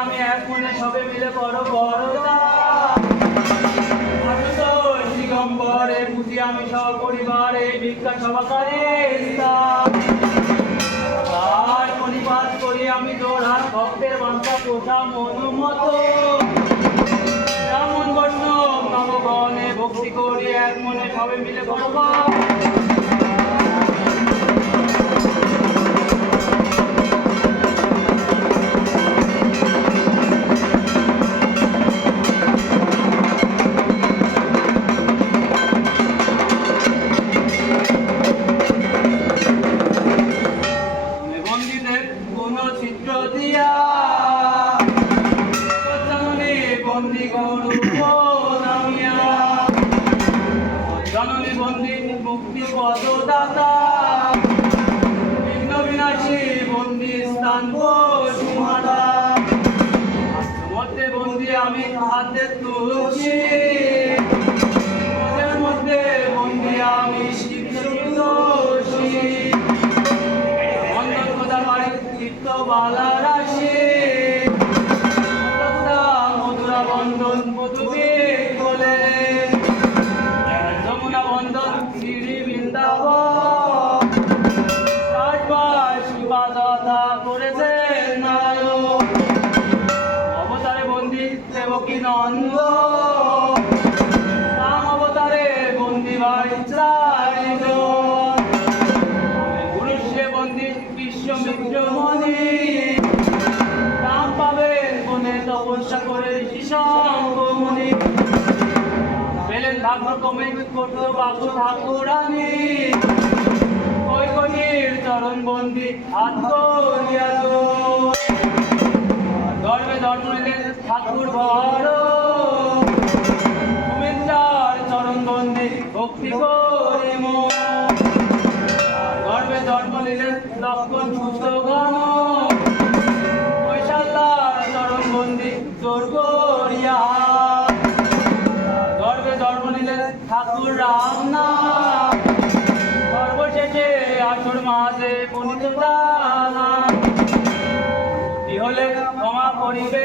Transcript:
আমি এক মনে সবে মিলে বড় বড় দিগম্বরে বুঝি আমি সপরিবারে ভিক্ষা সভাকারে আর পরিপাত করি আমি জোড়হাত ভক্তের বাঞ্ছা পোষা মনুমত ব্রাহ্মণ বৈষ্ণব নবগণে ভক্তি করি এক মনে সবে মিলে ভগবান জননী বন্দী মুক্তি পদদাতা বিঘ্ন বিনাশী বন্দী স্থান সুমাতা মধ্যে বন্দী আমি হাতে তুলছি মধ্যে বন্দী আমি শিবদোষী বন্ধন কথা বাড়ি চিত্ত বালা রাশি মধুরা বন্ধন মধুকে বলে যমুনা বন্ধন শ্রী বৃন্দাবন শিবাদা করেছে নারায়ণ অবতারে বন্দী দেবকী নন্দ রাম অবতারে বন্দী ভাই গুরুষে বন্দী বিশ্বমিত্রমণি রাম পাবেন বনে তপস্যা করে ঋষিশঙ্কমণি পেলেন ভাগ্যক্রমে করত বাবু ঠাকুরানী কৈকটির চরণ বন্দি হাত করিয়া জোর। গর্বে জন্ম নিলেন ঠাকুর বড়, সুমিত্রার চরণ বন্দি ভক্তি করি মন। গর্বে জন্ম নিলেন লক্ষণ সুস্থ ঘন, কৈশাল্যার চরণ বন্দি জোর করিয়া হাত। গর্বে জন্ম নিলেন ঠাকুর রাম নাম, সর্বশেষে আসর মাঝে পুনিত প্রাণ। কি হলে ক্ষমা করিবে